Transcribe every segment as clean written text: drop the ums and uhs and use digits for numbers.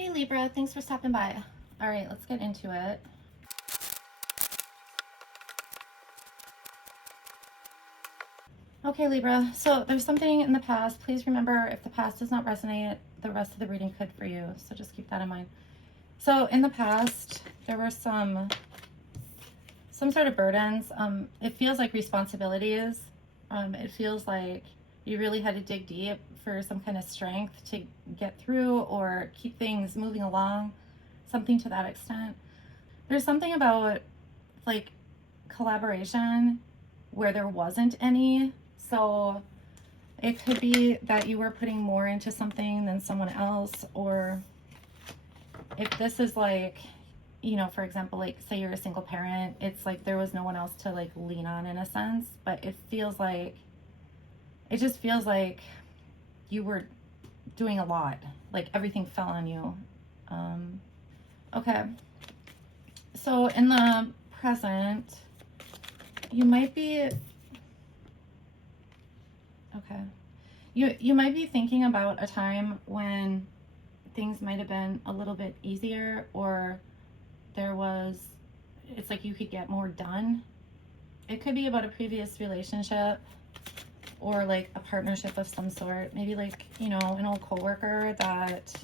Hey Libra, thanks for stopping by. All right, let's get into it. Okay, Libra, so there's something in the past. Please remember, if the past does not resonate, the rest of the reading could for you. So just keep that in mind. So in the past, there were some sort of burdens. It feels like responsibilities. It feels like you really had to dig deep for some kind of strength to get through or keep things moving along, something to that extent. There's something about like collaboration where there wasn't any. So it could be that you were putting more into something than someone else, or if this is like, you know, for example, like say you're a single parent, it's like there was no one else to like lean on in a sense, but it just feels like you were doing a lot, like everything fell on you. Okay, so in the present, you might be you might be thinking about a time when things might have been a little bit easier, or it's like you could get more done. It could be about a previous relationship or like a partnership of some sort, maybe like, you know, an old coworker that,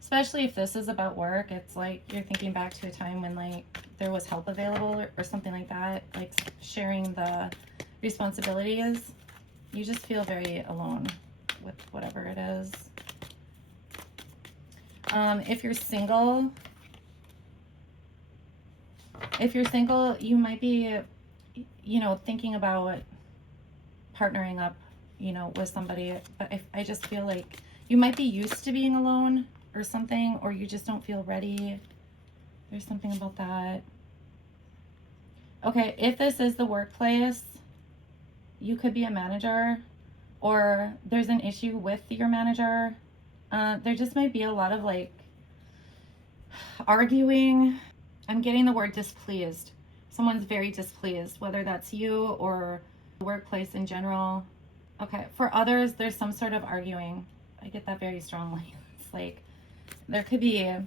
especially if this is about work, it's like you're thinking back to a time when like there was help available or something like that, like sharing the responsibilities. You just feel very alone with whatever it is. If you're single, you might be, you know, thinking about partnering up, you know, with somebody. But I just feel like you might be used to being alone or something, or you just don't feel ready. There's something about that. Okay, if this is the workplace, you could be a manager, or there's an issue with your manager. There just might be a lot of like arguing. I'm getting the word displeased. Someone's very displeased, whether that's you or the workplace in general. Okay, for others, there's some sort of arguing. I get that very strongly. It's like there could be I'm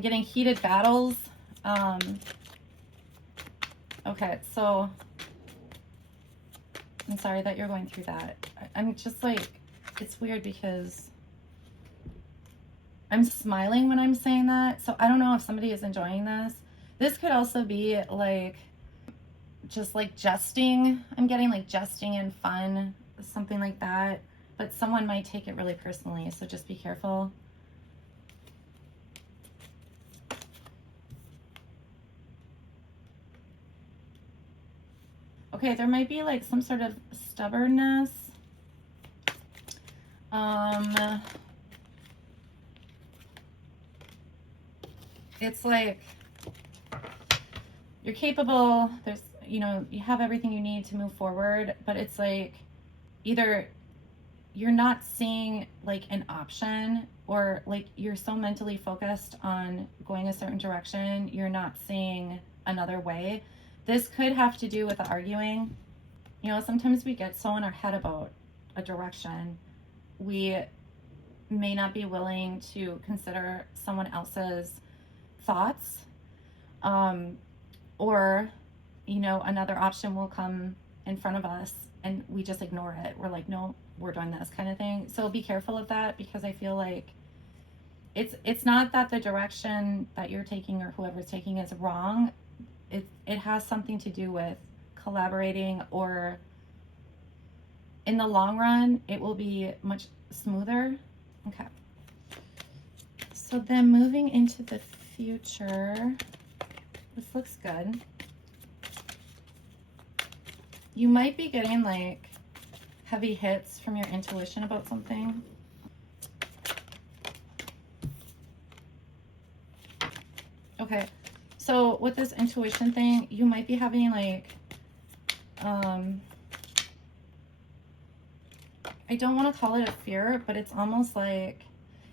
getting heated battles. Okay, so I'm sorry that you're going through that. I'm just like, it's weird because I'm smiling when I'm saying that. So I don't know if somebody is enjoying this. This could also be like, just like jesting. I'm getting like jesting and fun, something like that. But someone might take it really personally, so just be careful. Okay, there might be like some sort of stubbornness. It's like you're capable, there's, you know, you have everything you need to move forward, but it's like either you're not seeing like an option, or like you're so mentally focused on going a certain direction, you're not seeing another way. This could have to do with the arguing. You know, sometimes we get so in our head about a direction, we may not be willing to consider someone else's thoughts, or, you know, another option will come in front of us and we just ignore it. We're like, no, we're doing this kind of thing. So be careful of that, because I feel like it's not that the direction that you're taking or whoever's taking is wrong. It has something to do with collaborating, or in the long run, it will be much smoother. Okay. So then moving into the future, this looks good. You might be getting like heavy hits from your intuition about something. Okay, so with this intuition thing, you might be having like, I don't want to call it a fear, but it's almost like,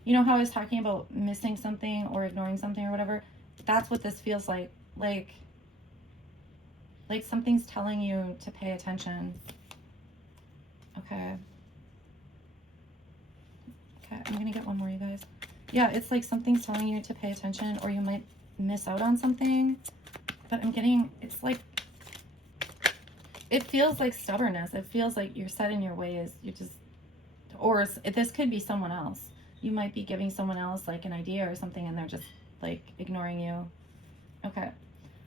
you know how I was talking about missing something or ignoring something or whatever? That's what this feels like. Like something's telling you to pay attention. Okay. Okay, I'm gonna get one more, you guys. Yeah, it's like something's telling you to pay attention, or you might miss out on something. But I'm getting, it's like, it feels like stubbornness. It feels like you're set in your ways. You just, or this could be someone else. You might be giving someone else like an idea or something, and they're just like ignoring you. Okay.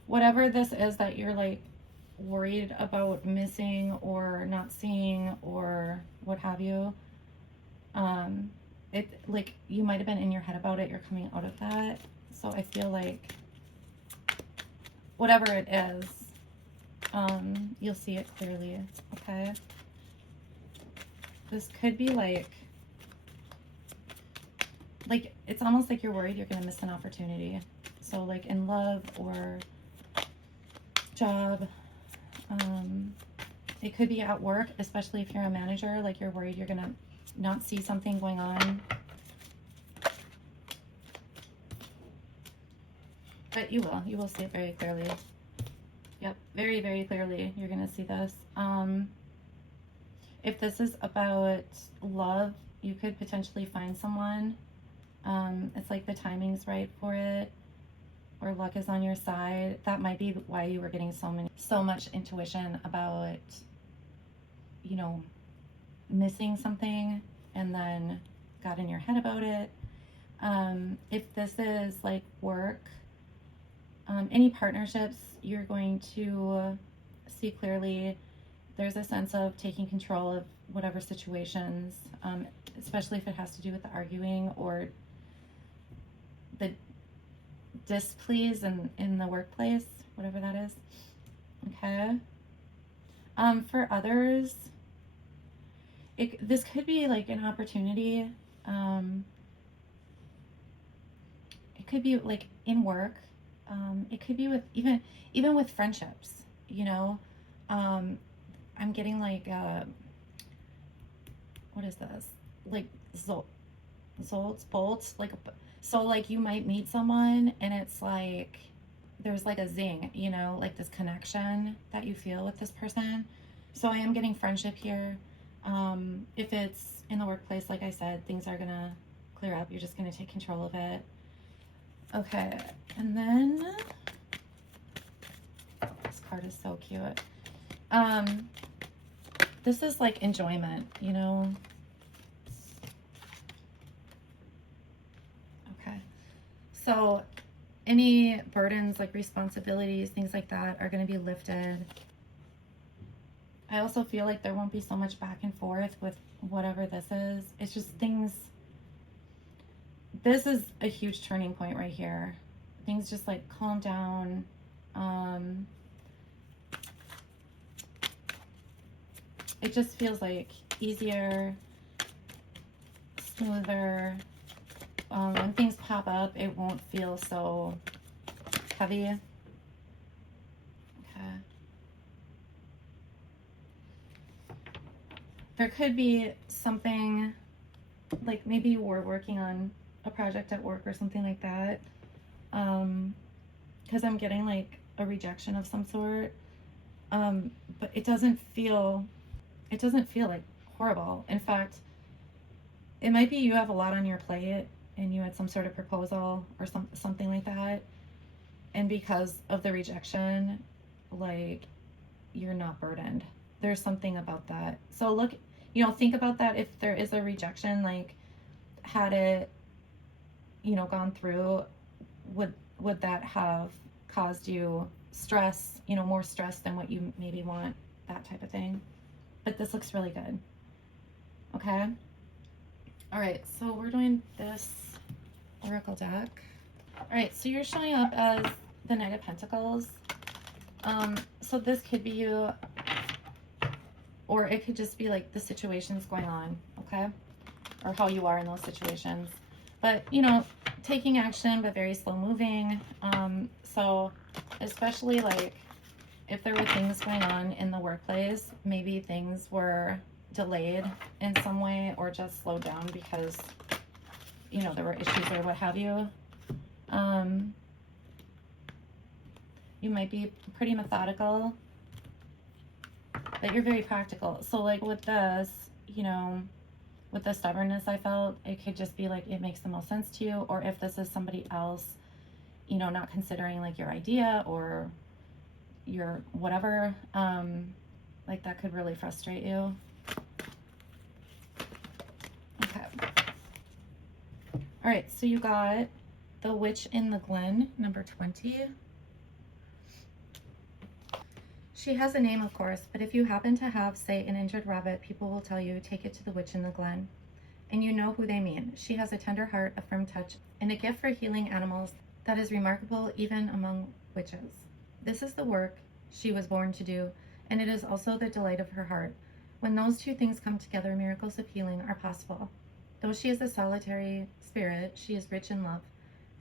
Whatever this is that you're like worried about missing or not seeing or what have you, it like you might have been in your head about it. You're coming out of that. So I feel like whatever it is, you'll see it clearly. Okay. This could be like it's almost like you're worried you're going to miss an opportunity. So like in love or job, it could be at work, especially if you're a manager, like you're worried you're going to not see something going on. But you will see it very clearly. Yep, very, very clearly you're going to see this. If this is about love, you could potentially find someone. It's like the timing's right for it, or luck is on your side. That might be why you were getting so much intuition about, you know, missing something and then got in your head about it. If this is like work, any partnerships, you're going to see clearly. There's a sense of taking control of whatever situations, especially if it has to do with the arguing or the displease in the workplace, whatever that is. Okay. For others, this could be like an opportunity. It could be like in work. It could be with even with friendships, you know. I'm getting like what is this? Like bolts, like so like you might meet someone and it's like there's like a zing, you know, like this connection that you feel with this person. So I am getting friendship here. If it's in the workplace, like I said, things are gonna clear up. You're just gonna take control of it. Okay, and then this card is so cute. This is like enjoyment, you know. Okay, so any burdens like responsibilities, things like that are going to be lifted. I also feel like there won't be so much back and forth with whatever this is. It's just things. This is a huge turning point right here. Things just like calm down. It just feels like easier, smoother. When things pop up, it won't feel so heavy. Okay. There could be something like maybe you were working on a project at work or something like that. Because I'm getting like a rejection of some sort. But it doesn't feel like horrible. In fact, it might be you have a lot on your plate and you had some sort of proposal or something like that. And because of the rejection, like you're not burdened. There's something about that. So look, you know, think about that. If there is a rejection, like had it, you know, gone through, would that have caused you stress, you know, more stress than what you maybe want, that type of thing. But this looks really good. Okay. All right. So we're doing this Oracle deck. All right. So you're showing up as the Knight of Pentacles. So this could be you, or it could just be like the situations going on. Okay. Or how you are in those situations. But, you know, taking action, but very slow moving. So especially like if there were things going on in the workplace, maybe things were delayed in some way or just slowed down because, you know, there were issues or what have you. You might be pretty methodical, but you're very practical. So like with this, you know, with the stubbornness I felt, it could just be like it makes the most sense to you, or if this is somebody else, you know, not considering like your idea or your whatever, like that could really frustrate you. Okay. All right, so you got the Witch in the Glen, number 20. She has a name, of course, but if you happen to have, say, an injured rabbit, people will tell you, take it to the Witch in the Glen. And you know who they mean. She has a tender heart, a firm touch, and a gift for healing animals that is remarkable even among witches. This is the work she was born to do, and it is also the delight of her heart. When those two things come together, miracles of healing are possible. Though she is a solitary spirit, she is rich in love,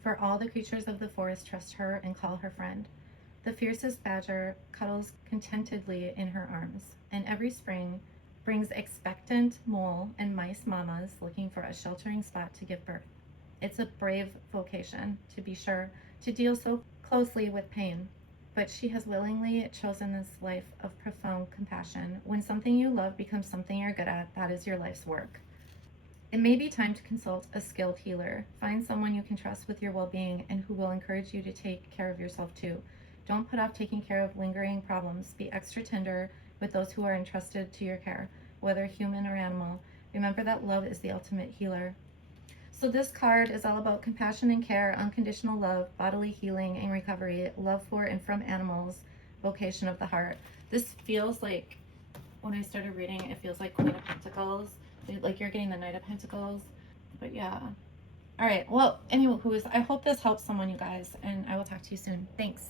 for all the creatures of the forest trust her and call her friend. The fiercest badger cuddles contentedly in her arms, and every spring brings expectant mole and mice mamas looking for a sheltering spot to give birth. It's a brave vocation, to be sure, to deal so closely with pain, but she has willingly chosen this life of profound compassion. When something you love becomes something you're good at, that is your life's work. It may be time to consult a skilled healer. Find someone you can trust with your well-being and who will encourage you to take care of yourself too. Don't put off taking care of lingering problems. Be extra tender with those who are entrusted to your care, whether human or animal. Remember that love is the ultimate healer. So this card is all about compassion and care, unconditional love, bodily healing and recovery, love for and from animals, vocation of the heart. This feels like, when I started reading, it feels like Queen of Pentacles, like you're getting the Knight of Pentacles. But yeah. All right. Well, anyway, I hope this helps someone, you guys, and I will talk to you soon. Thanks.